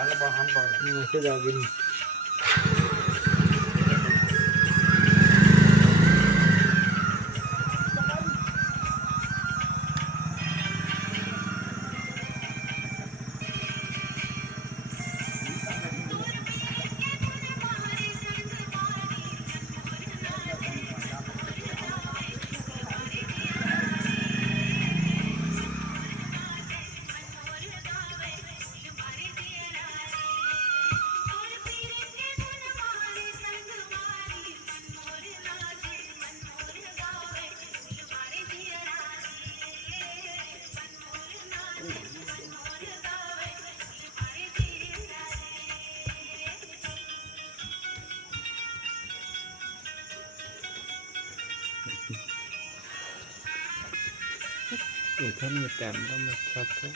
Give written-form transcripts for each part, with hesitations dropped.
मैसेज आ गई। इधर में कैमरा में अच्छा था।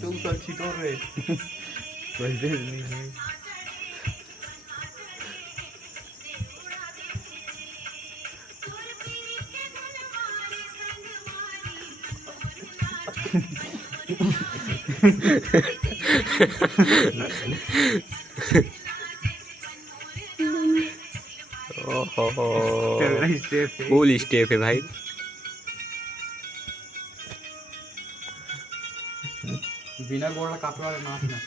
तू सच्ची तो रे वैसे नहीं है। ओहो फुल स्टेप है भाई। बिना गोड़ कापे वाले नाच ना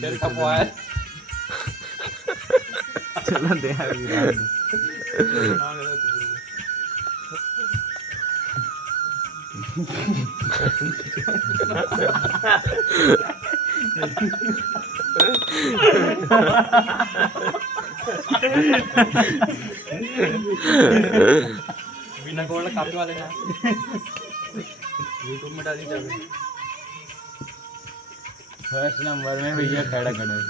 तेरे कपवाए चला दे यार विराट। बिना गोड़ कापे वाले ना यूट्यूब में डाली जावे। फर्स्ट नंबर में भैया खड़ा खड़ा है।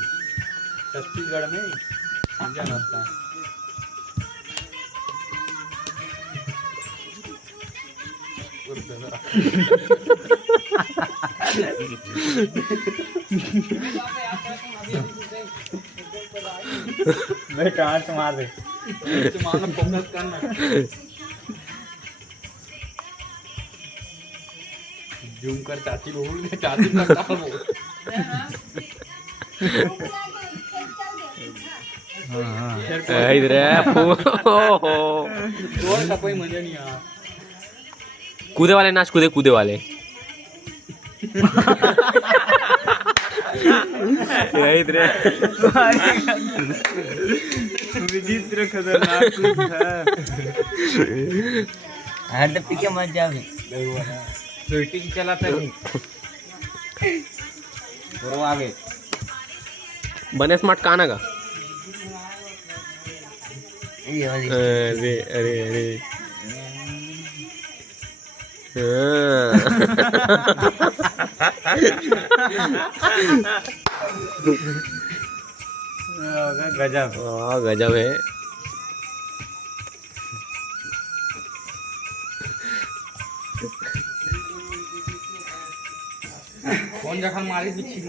छत्तीसगढ़ में इंडिया नाचता है। मैं कहाँ से मार दे मारना फोकस करना। जूम कर चाची बोल दे चाची करता है वो। इधर गोड़ का कोई मजा नहीं आ। कूदे वाले नाच कूदे कूदे वाले इधर विचित्र खतरनाक है। हट पीके मत जावे शूटिंग चला था तो आगे बने स्मार्ट कहाँ का। ये वाली अरे अरे अरे गजब गजब है। कौन जखन मारी बिच्छी ना